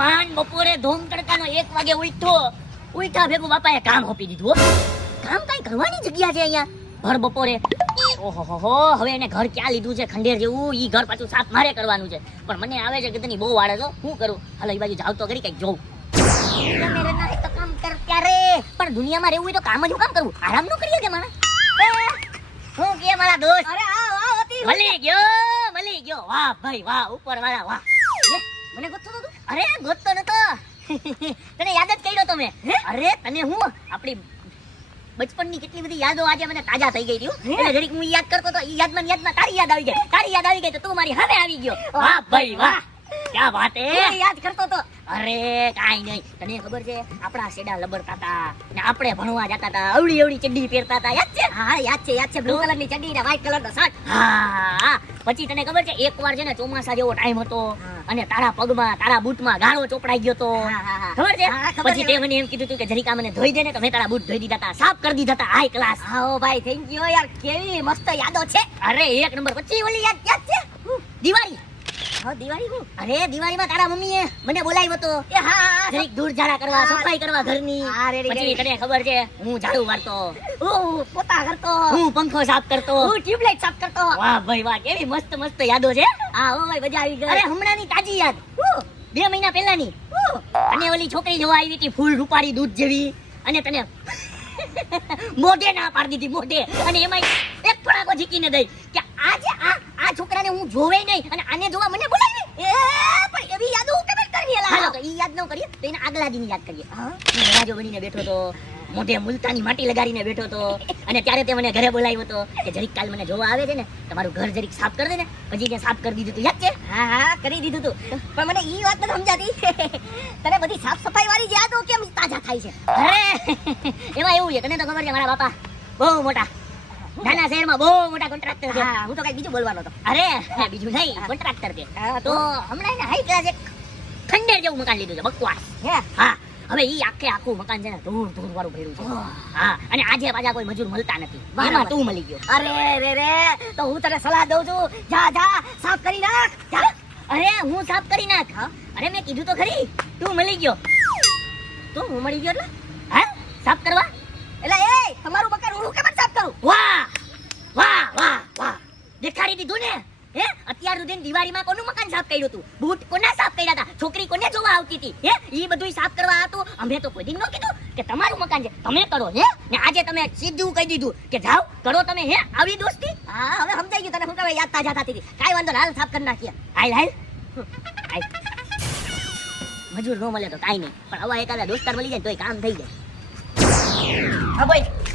માન બપોરે ધૂમ તડકાનો એક વાગે ઉઠ્યો. ઉઠા ભેગું બાપાએ કામ હોપી દીધું કામ કઈ કરવાની જગ્યા છે અહીંયા? ભર બપોરે. ઓહો હવે એને ઘર ક્યાં લીધું છે? ખંડેર જેવું ઈ ઘર પાછું સાફ મારે કરવાનું છે. પણ મને આવે છે કે તની બહુ વાળે છો શું કરું? હાલો એ બાજુ જાવ તો કરી કંઈક જોઉં. કામ કર પણ દુનિયામાં રહેવું હોય તો કામ જ કામ કરવું આરામનું કરીએ કે મારા હું કે મારા દોસ્ત? અરે આ આવ હતી મળી ગયો મળી ગયો. વાહ ભાઈ વાહ ઉપર વાળા વાહ મને ગોતતો તો તું? અરે ગોતતો નતો. તને યાદ જ કર્યો તો મેં. અરે તને હું આપણી બચપનની કેટલી બધી યાદો આજે મને તાજા થઈ ગઈ હતી એટલે જરીક હું યાદ કરતો તો ઈ યાદમાં યાદમાં તારી યાદ આવી ગઈ તારી યાદ આવી ગઈ તો તું મારી સામે આવી ગયો. વાહ ભાઈ વાહ. ક્યાં વાત હે? યાદ કરતો તો અરે કાઈ નહીં. તને ખબર છે આપણા સેડા લબડતા હતા ને આપણે ભણવા જતા હતા અવળી અવળી ચડ્ડી પહેરતા હતા. યાદ છે? હા યાદ છે યાદ છે. બ્લુ કલરની ચડ્ડી ને વ્હાઈટ કલર નો શર્ટ હા. પછી તને ખબર છે એકવાર છે ને ચોમાસા જેવો ટાઈમ હતો અને તારા પગમાં તારા બૂટમાં ગાળો ચોપડાઈ ગયો તો. હા, હા, હા. ખબર છે? પછી તે મને એમ કીધું તું કે જરીક મને ધોઈ દે ને તો મેં તારા બૂટ ધોઈ દીધા હતા સાફ કરી દીધા હતા હાઈ ક્લાસ હા ભાઈ થેન્ક યુ યાર. કેવી મસ્ત યાદો છે. અરે એક નંબર. પછી ઓલી યાદ યાદ છે? દિવાળી. હા દિવાળી હું? અરે દિવાળીમાં તારા મમ્મીએ મને બોલાવ્યો તો. એ હા, હા હા. જરીક દૂર ઝાડા કરવા સફાઈ કરવા ઘરની. હા, ready, પછી તને ખબર છે હું ઝાડુ મારતો હું પોતા કરતો. હું પંખો સાફ કરતો. હું ટ્યુબલાઇટ સાફ કરતો. વાહ ભાઈ વાહ કેવી મસ્ત મસ્ત યાદો છે. હા હો ભાઈ મજા આવી ગઈ. અરે હમણાંની તાજી યાદ. બે મહિના પહેલાની. અને ઓલી છોકરી જોવા આવી હતી ફૂલ રૂપાળી દૂધ જેવી. અને તને મોઢે ના પાડી દીધી મોઢે. અને એમાં એક ફડાકો ઝીકીને દઈ. કે આજે આ આ છોકરાને હું જોવે નહીં અને આને જોવા મને બોલાવી એ પણ એવી યાદો હું કેમ કરવી એલા હાલો તો ઈ યાદ ન કરીએ તો એના આગલા દીની યાદ કરીએ. હું? બનીને બેઠો તો મોઢે મુલતાની માટી લગાડીને બેઠો તો અને ત્યારે તે મને ઘરે બોલાવ્યો હતો કે જરીક કાલ મને જોવા આવે છે ને તમારું ઘર જરીક સાફ કરી દે ને હજી ત્યાં સાફ કરી દીધું તું. યાદ છે? હા હા કરી દીધું તું. પણ મને ઈ વાત નથી સમજાતી. તને બધી સાફ સફાઈ વાળી યાદો કેમ તાજા થાય છે? અરે એમાં એવું છે તને તો ખબર છે મારા બાપા બહુ મોટા. નાના શહેરમાં બહુ મોટા કોન્ટ્રાક્ટર છે. હું તો કઈ બીજું બોલવાનો હતો. અરે બીજું નહીં કોન્ટ્રાક્ટર છે. તો હમણાં હાઈ ક્લાસ એક ખંડેર જેવું મકાન લીધું છે બકવાસ હા હવે ઈ આખે આખું મકાન છે ને ધૂળ ધૂળ વાળું ભર્યું છે હા અને આજે પાછા કોઈ મજૂર મળતા નથી. એમાં તું મળી ગયો અરે રે રે તો હું તને સલાહ દઉં છું જા જા સાફ કરી નાખ જા અરે હું સાફ કરી નાખ અરે મેં કીધું તો ખરી તું મળી ગયો તું હું મળી ગયો એટલે હા સાફ કરવા એટલે એ તમારું મકાન હું કેમ સાફ કરું વાહ વાહ વાહ વાહ દેખાડી દીધું ને અત્યાર સુધી દિવાળીમાં કોનું મકાન સાફ કર્યું હતું? બૂટ કોના સાફ કર્યા હતા? છોકરી કોને જોવા આવતી હતી? હે? એ બધું સાફ કરવા હતું અમે તો કોઈ દિન ન કીધું કે તમારું મકાન છે. તમે કરો, હે? ને આજે તમે સીધું કહી દીધું કે જાઓ, કરો તમે, હે? આવી દોસ્તી? હા, હવે સમજાઈ ગયું. તને હું કહેવાય? યાદ તાજા થતી હતી. કાંઈ વાંધો હાલ સાફ કરી નાખીએ. હાલ હાલ. મજૂર ન મળે તો કાંઈ નહીં. પણ આવા એકાદા દોસ્તાર મળી જાય તોય કામ થઈ જાય. હા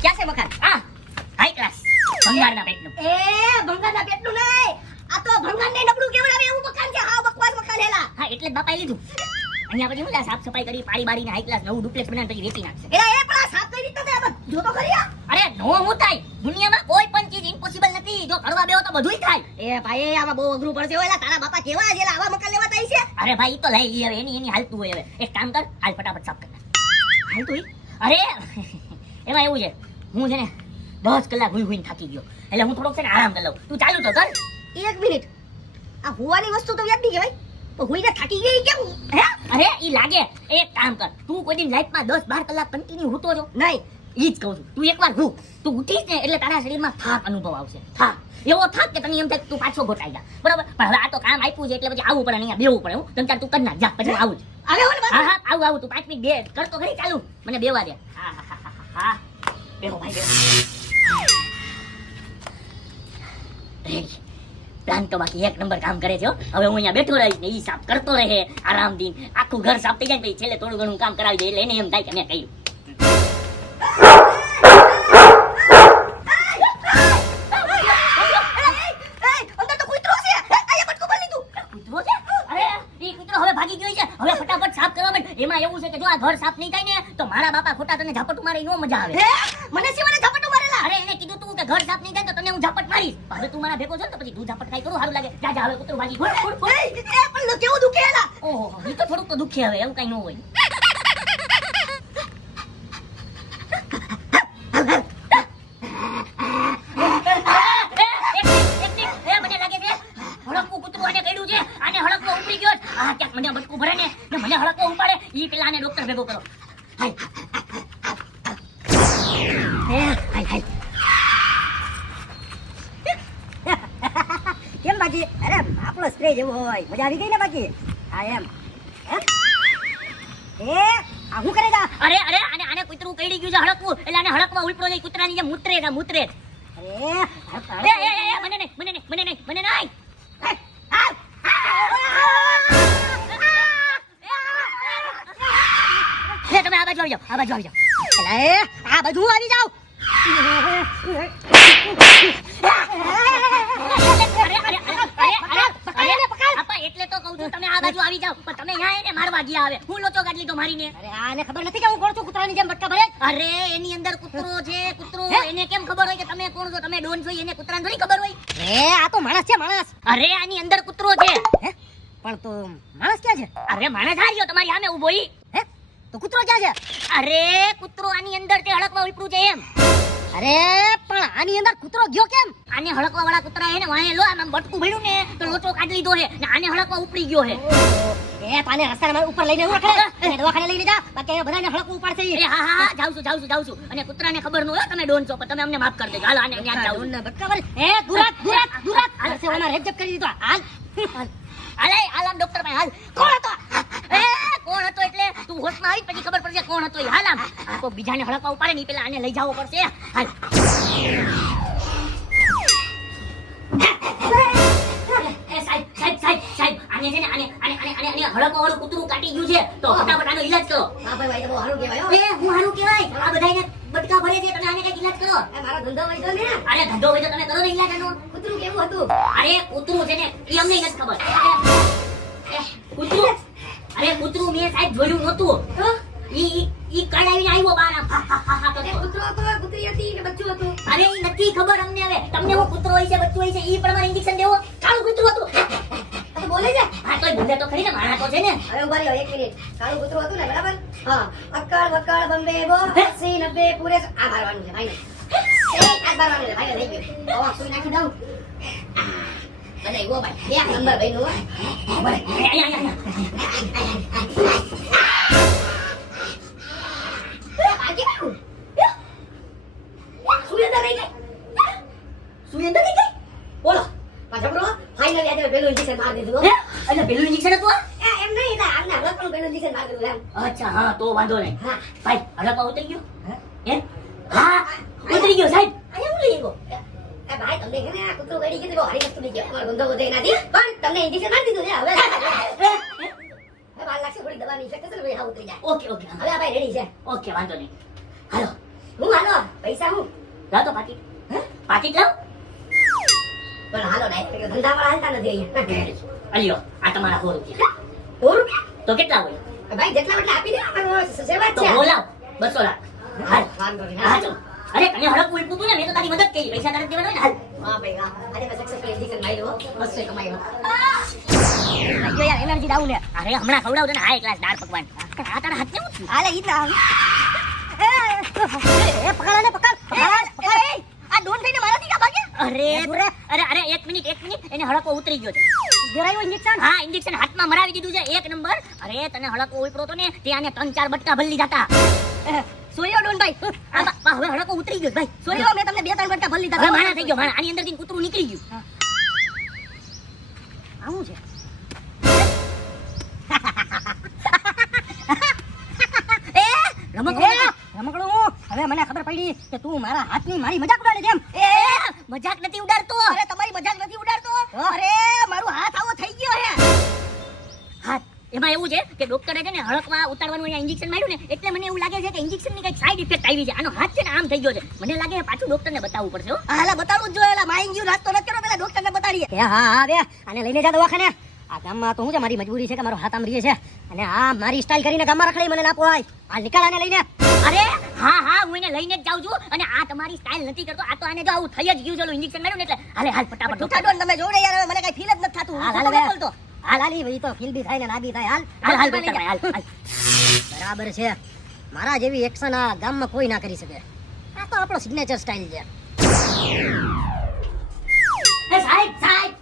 ક્યાં છે મકાન? આ હાઈ ક્લાસ ભંગારના પેટનું. એ, ભંગારના પેટનું નહીં. આ તો ભંગારને નબળું કેવડાવે એવું મકાન છે હા બકવાસ મકાન હેલા. હા એટલે જ બાપાએ લીધું. અહીંયા પછી હું સાફ સફાઈ કરી પાડી બાડીને હાઈ ક્લાસ નવું ડુપ્લેક્સ બનાવીને પછી વેચી નાખશે. એલા એ પણ આ સાફ કઈ રીતે થાય જો તો કરી અરે નો હું થાય દુનિયામાં કોઈ પણ ચીજ ઇમ્પોસિબલ નથી. જો કરવા બેવો તો બધુંય થાય. એ ભાઈ આમાં બહુ અઘરું પડશે હો તારા બાપા કેવા છે આવા મકાન લેવા થાય છે? અરે ભાઈ તો લઈ હવે એની એની હાલતું હોય હવે. એક કામ કર હાલ ફટાફટ સાફ કર હાલતું અરે એમાં એવું છે. હું છે ને દસ કલાક હુઈ હુઈને થાકી ગયો. એટલે હું થોડોક છે ને આરામ કરી લઉં. તું ચાલુ તો કર. એક મિનિટ. આ હોવાની વસ્તુ તો વ્યક્તિ કહેવાય. તો હુઈને થાકી ગઈ કેમ? હે? અરે ઈ લાગે. એક કામ કર. તું કોઈ દિન લાઈફમાં દસ બાર કલાક કન્ટિન્યુ હૂતો છો નહીં. ઈ જ કહું છું. તું એકવાર હું. તું ઉઠીશ ને એટલે તારા શરીરમાં થાક અનુભવ આવશે. થાક. એવો થાક કે તને એમ થાય તું પાછો ગોટાઈ જા. બરાબર? પણ હવે આ તો કામ આપ્યું છે એટલે પછી આવવું પડે ને અહીંયા બેવું પડે હું. તમ તાર તું કર નાખ જા. પછી આવું જ. આવે હો ને હા હા આવું આવું. તું પાંચ મિનિટ બે કરતો ખરી ચાલુ. મને બેવા દે. હા હા હા હા હા. બેહો ભાઈ બેહો. રેડી પ્લાન તો બાકી એક નંબર કામ કરે છે હવે હું અહીંયા બેઠો રહીશ ને એ સાફ કરતો રહે આરામથી આખું ઘર સાફ થઈ જાય પછી છેલ્લે થોડું ઘણું કામ કરાવી દે, એટલે એને એમ થાય કે મેં હવે ફટાફટ સાફ કરવા માંડ એમાં એવું છે કે જો આ ઘર સાફ નહીં થાય ને, તો મારા બાપા ખોટા તને ઝાપટું મારે નો મજા આવે. મને શિવાને ઝપટો અરે એને કીધું તું કે ઘર સાફ નહીં થાય તો તને હું ઝાપટ મારીશ. હવે તું મારા ભેગો છો ને તો પછી તું ઝાપટ ખાઈ કરું સારું લાગે. જા જા હવે કૂતરો ભાગી ફોડ. એ, પણ કેવું દુખે એલા? ઓહો એ તો થોડુંક તો દુખે હવે એવું કઈ ન હોય. મને હળકવો ઉપાડે હળકવું પેલા આને હળકવો ઉપડી ગયો છે. આ ક્યાંક મને બટકું ભરે ને ને મને હળક ભેગો કરો હાલ એ, હાલ હાલ કેમ બાકી અરે આપણો જેવો મજા આવી ગઈ ને બાકી? હા એમ? એ આ હું કરેગા? અરે અરે આને આને કૂતરું કઈડી ગયું છે હળકવું એટલે આને હડકવા ઉલટો જાય કૂતરાની જેમ મૂતરે મૂતરે. અરે એ, એ, મને નહીં મને નહીં મને નહીં મને નહીં. તમે આ બાજુ આવી જાઓ આ બાજુ આવી જાઓ. આ આવી અરે, અરે, અરે, અરે, તો કહું છું તમે આ બાજુ આવી જાઓ પણ તમે અહીંયા એને મારવા ગયા આવે. હું લોચો કાઢી લીધો મારીને. અરે આને ખબર નથી કે હું કોણ છું? કૂતરાની જેમ બટકા ભરે? અરે એની અંદર કૂતરો છે કૂતરો. એને કેમ ખબર હોય કે તમે કોણ છો? તમે ડોન છો એને કૂતરાને થોડી ખબર હોય? એ આ તો માણસ છે માણસ. અરે આની અંદર કૂતરો છે. પણ તો માણસ ક્યાં છે? અરે માણસ હાર્યો તમારી સામે ઊભો હે? તો કૂતરો ક્યાં છે? અરે કૂતરો આની અંદર તે હળકવા ઉપડ્યું છે એમ. અરે પણ આની અંદર કૂતરો ગયો કેમ? આને હળકવા વાળા કૂતરા એને ને વાહે લો આમ બટકું ભર્યું ને તો લોચો કાઢી લીધો છે ને આને હળકવા ઉપડી ગયો છે એ પાને રસ્તાના ઉપર લઈને હું. એને દવાખાને લઈને જા બાકી અહીંયા બધાને હળકવું ઉપાડશે એ હા હા હા જાઉં છું જાઉં છું જાઉં છું. અને કૂતરાને ખબર ન હોય તમે ડોન છો પણ તમે અમને માફ કરી દેજો. હાલો આને ન્યા જાઉં ને બટકા એ દુરાત દુરાત દુરાત હાલ. ઓના રેપ કરી દીધો. હાલ. હાલ. હાલ ડોક્ટર ભાઈ હાલ. કોણ હતો? કોણ હતો એટલે? તું હોશમાં આવી પછી ખબર પડશે કોણ હતો હાલ આમ. આ કોઈ બીજાને હડકવા ઉપાડે નહીં પેલા આને લઈ જવો પડશે. હાલ. એ સાહેબ સાહેબ સાહેબ સાહેબ આને છે ને આને આને આને આને આને હળકવા વાળું કૂતરું કાટી ગયું છે. તો ફટાફટ આનો ઈલાજ કરો. હા ભાઈ ભાઈ તો બહુ સારું કહેવાય એ હું હારું કહેવાય. આ બધાયને બટકા ભરે છે તમે આને કંઈક ઈલાજ કરો. એ મારો ધંધો હોય તો ને. અરે ધંધો હોય તો તમે કરો ને ઈલાજ આનો. કૂતરું કેવું હતું? અરે કૂતરું છે ને એ અમને નથી ખબર. કૂતરું અરે કૂતરું મેં સાહેબ જોયું નહોતું. ઈ ઈ- કડાવીને આવ્યો બાર કરતો. કૂતરો હતો કૂતરી હતી કે બચ્ચું હતું. અરે ઈ નથી ખબર અમને હવે. તમને હું કૂતરો હોય છે બચ્ચું હોય છે ઈ પ્રમાણે ઇન્જેક્શન દેવો. કાળું કૂતરું હતું. તો બોલે છે? હા તો ભૂલે તો ખરી ને માણા તો છે ને. હવે ઊભા રહ્યો એક મિનિટ. કાળું કૂતરું હતું ને બરાબર? હા. અક્કડ વક્કડ બંબે બો અસી નબ્બે પૂરે આ મારવાનું છે ભાઈ. આ મારવાનું છે ભાઈ લઈ ગયો. ઓ સુઈ નાખી દઉં. બધા ગો ભાઈ એક નંબર ઇન્જેક્શન મારી અચ્છા હા તો વાંધો નહીં હા ભાઈ હડકવા ઉતરી ગયો એમ હા ઉતરી ગયો સાહેબ અહીંયા હું લઈ ગયો ભાઈ તમને છે ને આ કૂતરું કડી હારી વસ્તુ લઈ અમારો ધંધો વધે એનાથી પણ તમને ઇન્જેક્શન મારી દીધું હવે એ, એ, હવે વાર લાગશે થોડી દવાની ઇફેક્ટ થશે ને ઉતરી જાય. ઓકે ઓકે હવે આ ભાઈ રેડી છે? ઓકે વાંધો નહીં. હાલો. હું હાલો? પૈસા હું? લાવ તો પાકીટ. પાકીટ લાવ? પણ હાલો ડાયરેક્ટ ધંધા વાળા હાલતા નથી અહીંયા. અલ્યો આ તમારા સો રૂપિયા. સો રૂપિયા? તો કેટલા હોય? ભાઈ જેટલા બટલા આપી દે સેવા છે. હો બસો લાખ. હાલ. વાંધો નહીં હા હા. ચલો. અરે તને હડક ઉલટું તું ને મેં તો તારી મદદ કરી. પૈસા તારે દેવાનો ને હાલ. હા ભાઈ હા આજે મેં સક્સેસફુલ ઇન્જેક્શન માર્યો. બસો કમાયો જો યાર એનર્જી ડાઉન છે અરે હમણાં ખવડાવજો ને. High class dal pakwan. આ તારા હાથ કેવું છે? હાલે ઈ ના એ પકડ ને પકડ પકડ આ ડોન થઈને મારાથી કા ભાગ્યા અરે અરે અરે એક મિનિટ એક મિનિટ. એને હડકો ઉતરી ગયો છે. જરાયો ઇન્જેક્શન હા ઇન્જેક્શન હાથમાં મરાવી દીધું છે એક નંબર. અરે તને હડકો ઉપડો તો ને ત્યાં આને ત્રણ ચાર બટકા ભરી જતા સોયો ડોન ભાઈ. હવે હડકો ઉતરી ગયો ભાઈ. સોરી મેં તમને બે ત્રણ ઘંટા ભરી લીધા. હવે માણા થઈ ગયો માણા આની અંદરથી કૂતરું નીકળી ગયું. આવું છે? એ રમકડું રમકડું હવે મને ખબર પડી કે તું મારા હાથની મારી મજાક ઉડાડે છે એ મજાક નથી ઉડાડતો. અરે તમારી મજાક નથી ઉડાડતો? અરે મારું હાથ આવો એમાં એવું છે કે ડોક્ટરે છે ને હળકવા ઉતારવાનું અહીંયા ઇન્જેક્શન માર્યું ને એટલે મને એવું લાગે છે કે ઇન્જેક્શનની કંઈક સાઈડ ઇફેક્ટ આવી છે. આનો હાથ છે ને આમ થઈ ગયો છે. મને લાગે છે પાછું ડોક્ટરને બતાવવું પડશે હો. હાલા બતાડવું જ જોઈએ. માઈન ગયું નાસ્તો નથી કરો પેલા ડોક્ટરને બતાડીએ. હા હા બે આને લઈને જા દવાખાને. આ ગામમાં તો હું છે મારી મજબૂરી છે કે મારો હાથ આમ રીએ છે. અને આ મારી સ્ટાઇલ કરીને ગામમાં રખડી મને ના પોવાય આ નિકાલ આને લઈને. અરે હા હા હું એને લઈને જ જાઉં છું. અને આ તમારી સ્ટાઇલ નથી કરતો. આ તો આને જો આવું થઈ જ ગયું છે ઇન્જેક્શન માર્યું ને એટલે. હાલે હાલ ફટાફટ તમે જોડે યાર મને કઈ ફીલ જ નથી થતું. હાલ હાલ બોલતો હાલ હાલ ઈ તો ફીલ બી થાય ને ના બી થાય. હાલ હાલ હાલ ડોક્ટર હાલ હાલ. બરાબર છે. મારા જેવી એક્શન આ ગામમાં કોઈ ના કરી શકે. આ તો આપણો સિગ્નેચર સ્ટાઇલ છે. સાહેબ સાહેબ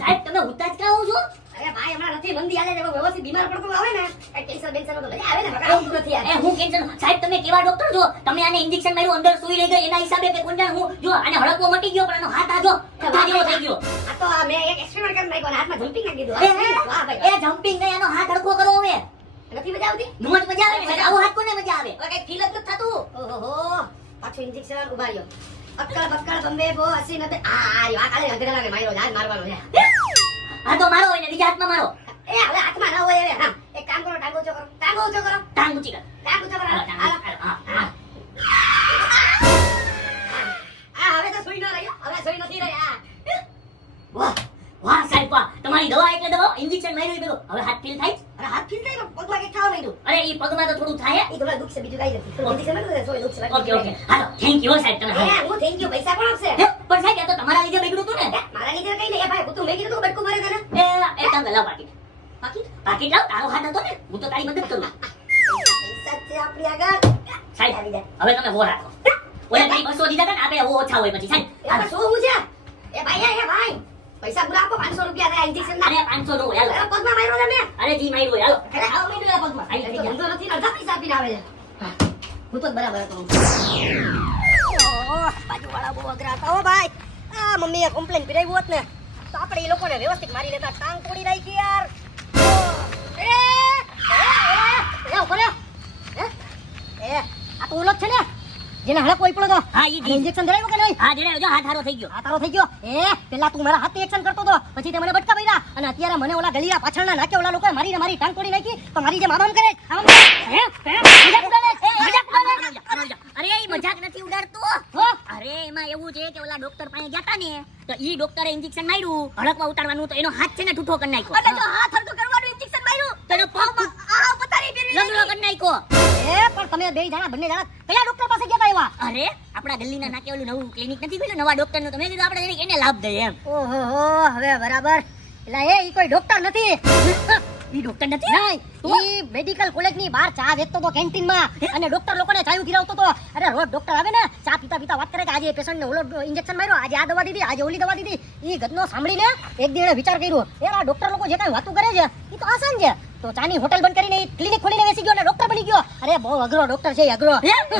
સાહેબ તમે ઉતાજ કરાવો છો? અરે ભાઈ હમણાં નથી મંદી આલે છે વ્યવસ્થિત બીમાર પડતું આવે ને કઈ કેન્સર બેન્સર તો લઈ આવે ને બકા આવતું નથી એ હું કેન્સર સાહેબ તમે કેવા ડોક્ટર છો? તમે આને ઇન્જેક્શન માર્યું અંદર સુઈ રહી ગઈ એના હિસાબે કે હું જો આને હડકવો મટી ગયો પણ આનો હાથ આજો કથા જેવો થઈ ગયો. આ તો મેં એક એક્સપેરિમેન્ટ કરીને નાખ્યો હાથમાં જમ્પિંગ નાખી દીધું. એ, વાહ ભાઈ. એ જમ્પિંગ નહીં આનો હાથ હડકો કરો હવે. નથી મજા આવતી? મોજ મજા આવે ને આવો હાથ કોને મજા આવે? કઈ ફીલ જ નથી થતું. ઓહો પાછું ઇન્જેક્શન ઊભા રહ્યો અક્કલ બક્કલ બંબે બો અસી નબે આ આ કાલે આ લાગે મારો માર્યો મારવાનો છે. હા તો મારો હોય ને બીજા હાથમાં મારો. એ હવે હાથમાં ના હોય હવે હા એક કામ કરો ટાંગો ઊંચો કરો. ટાંગો ઊંચો કરો. ટાંગ ઊંચી કર. ટાંગ ઊંચો કરો હાલો, હા. આ હવે તો સુઈ ન રહ્યો. હવે સુઈ નથી રહ્યા. વાહ વાહ સાહેબ વાહ. તમારી દવા એટલે દવા? ઇન્જેક્શન માર્યું પેલું હવે હાથ ફીલ થાય? અરે હાથ ફીલ થાય પગમાં કે ખાવા માંડ્યું? અરે એ પગમાં તો થોડું થાય? એ થોડા દુઃખ છે બીજું કાઈ નથી. Okay okay hello thank you સાહેબ તમે એ હું થેન્ક યુ પૈસા કોણ આપશે હે, પણ સાહેબ આ તો તમારા લીધે બગડ્યું હતું ને મારા લીધે કઈ નહીં એ ભાઈ હું તો મેં કીધું તું બટકું ભરે તને એ તમે લાવ પાકીટ પાકીટ પાકીટ લાવ તારો હાથ હતો ને હું તો તારી મદદ કરું. પૈસા આપણી આગળ સાહેબ આવી જાય. હવે તમે હો રાખો ઓલા તારી બસો દીધા હતા ને આપણે હો ઓછા હોય પછી. સાહેબ શું હું છે? એ ભાઈ એ ભાઈ. પૈસા પૂરા આપો 500 રૂપિયા થાય ઇન્જેક્શન ના. અરે પાંચસો નો હાલો. પગમાં માર્યો ને મેં. અરે જી માર્યું હાલો. અરે આવો મેં પગમાં આઈ ધંધો નથી અડધા પૈસા આપીને આવે છે. હું. તો બરાબર હતો. બાજુવાળા બહુ અઘરા હતા. ભાઈ આ મમ્મીએ કમ્પ્લેન પીરાવી હોત ને. તો આપણે એ લોકોને વ્યવસ્થિત મારી લેતા ટાંગ તોડી નાખી યાર. તો ઓલો છે ને? જેને હળક કોઈ પડો હા ઈ ઇન્જેક્શન ધરાવ્યું કે નહીં? હા જેને જો હાથ હારો થઈ ગયો. તારો થઈ ગયો. એ પેલા તું મારા હાથથી એક્શન કરતો હતો. પછી તે મને બટકા ભર્યા. અને અત્યારે મને ઓલા ગલિયા પાછળના નાકે ઓલા લોકો મારીને મારી ટાંગ તોડી નાખી. તો મારી જે મામામ કરે આમ હે? હે મજાક ઉડાડે? એ, મજાક ઉડાડે? અરે એ મજાક નથી ઉડાડતો. અરે એમાં એવું છે કે ઓલા ડોક્ટર પાસે ગયા ને તો ઈ ડોક્ટરે ઇન્જેક્શન માર્યું હડકમાં ઉતારવાનું તો એનો હાથ છે ને ઠૂઠો કરી નાખ્યો. એટલે જો હાથ હરખું કરવાનું injection માર્યું. તો એનો પગ આ પથારી ફેરવી લંગડો કરી નાખ્યો. એ પણ તમે બે જણા બંને જણા કયા ડોક્ટર પાસે ગયા એવા? અરે આપણા ગલ્લીના નાકે ઓલું નવું ક્લિનિક નથી ખોલ્યું? નવા ડોક્ટરનું તો મેં કીધું આપણે એને લાભ દઈએ એમ. ઓહો હવે બરાબર. એટલે એ કોઈ ડોક્ટર નથી. ઈ ડોક્ટર નથી? નહીં ઈ મેડિકલ કોલેજની બહાર ચા વેચતો તો કેન્ટીનમાં. અને ડોક્ટર લોકોને ચાયું ગિરાવતો તો. અરે રોજ ડોક્ટર આવે ને ચા પીતા પીતા વાત કરે કે આજે પેશન્ટ ને ઓલો ઇન્જેક્શન માર્યો આજે આ દવા દીધી આજે ઓલી દવા દીધી. ઈ ગતનો સાંભળીને એક દી વિચાર કર્યો યાર આ ડોક્ટર લોકો જે કઈ વાતું કરે છે ઈ તો આસાન છે. તો ચાની હોટલ બંધ કરીને ક્લિનિક ખોલીને બેસી ગયો અને ડોક્ટર બની ગયો. અરે બહુ અઘરો ડોક્ટર છે અઘરો.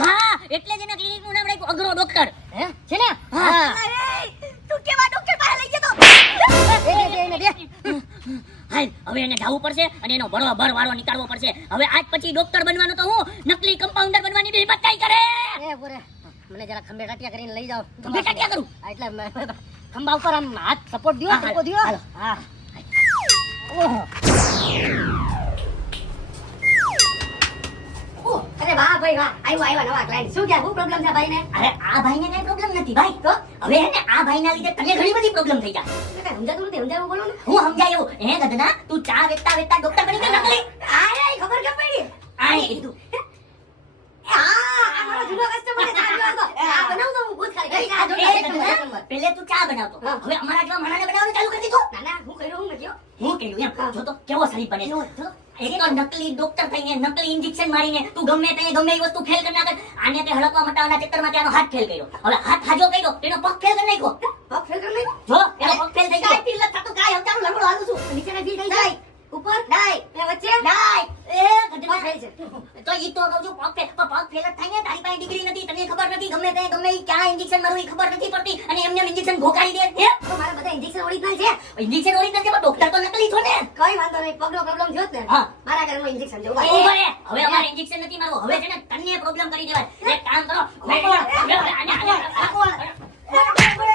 હા? એટલે જ એના ક્લિનિકનું નામ રાખ્યું અઘરો ડોક્ટર હે? છે ને? હા. તું કેવા ડોક્ટર પાસે લઈ ગયો તો? હાલ હવે એને જવું પડશે અને એનો બરોબર વારો નીકાળવો પડશે. હવે આજ પછી ડોક્ટર બનવાનો તો હું નકલી કમ્પાઉન્ડર બનવાની બી હિંમત કઈ કરે? એ બોરે મને જરા ખંભે ટાટિયા કરીને લઈ જાઓ. ખંભે ટાટિયા કરું? એટલે ખંભા ઉપર આમ હાથ સપોર્ટ દ્યો સપોર્ટ ટેકો હા. ઓહો. અરે વાહ ભાઈ વાહ આવ્યો આવ્યો નવા ક્લાયન્ટ શું કે શું પ્રોબ્લેમ છે ભાઈને? અરે આ ભાઈને કઈ પ્રોબ્લેમ નથી ભાઈ. તો હવે હે ને આ ભાઈના લીધે તને ઘણી બધી પ્રોબ્લેમ થઈ જાય. સમજાતું નથી સમજાવું બોલો ને? હું સમજાય એવું. હે ગધના તું ચા વેચતા વેચતા ડોક્ટર બની ગયો નકલી? આય ખબર કેમ પડી? આય. કીધું. બનાવતો તું ચા હવે અમારા જેવા માણાને બનાવવાનું ચાલુ કરી દીધું? ના ના હું કર્યું હું હું. કહ્યું એમ. જો તો કેવો શરીફ બને તો નકલી ડોક્ટર થઈને નકલી ઇન્જેક્શન મારીને તું ગમે તે ગમે એ વસ્તુ ફેલ કરી નાખે આને તે હડકવા મટાવવાના ચક્કરમાં તેનો હાથ ફેલ કર્યો હવે હાથ હાજો કર્યો તેનો પગ ફેલ કરી નાખ્યો પગ ફેલ કરી નાખ્યો? જો એનો પગ ફેલ થઈ ગયો કાઈ નથી થતું, કાંઈ હમણાં લમડો હાલું છું. નીચેના ફીલ થઈ જાય. ઉપર? ને વચ્ચે? ડાય એ પગ છે. તો ઈ તો કહું છું પગ પગ ફેલ જ થાય ને તારી પાસે ડિગ્રી નથી તને ખબર નથી ગમે તે ગમે ક્યાં ઇન્જેક્શન મારવું ખબર નથી પડતી અને એમને ઇન્જેક્શન ભોકાઈ દે. હે? તો મારા બધા છે. ઇન્જેક્શન ઓરિજિનલ છે પણ ડોક્ટર તો નકલી છો ને. કંઈ વાંધો નહીં, પગનો ને. હા. મારા ઘરમાં. હવે અમારે ઇન્જેક્શન નથી મારવું. હવે છે ને તને પ્રોબ્લેમ કરી દેવાય. એક કામ કરો. આને આને. આને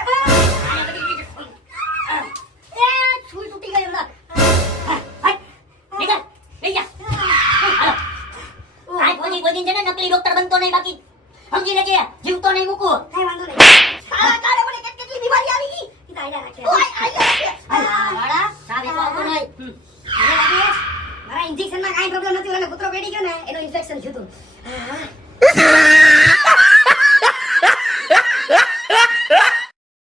બનતો નહીં બાકી. સમજી લેજે જીવતો નહીં મૂકું.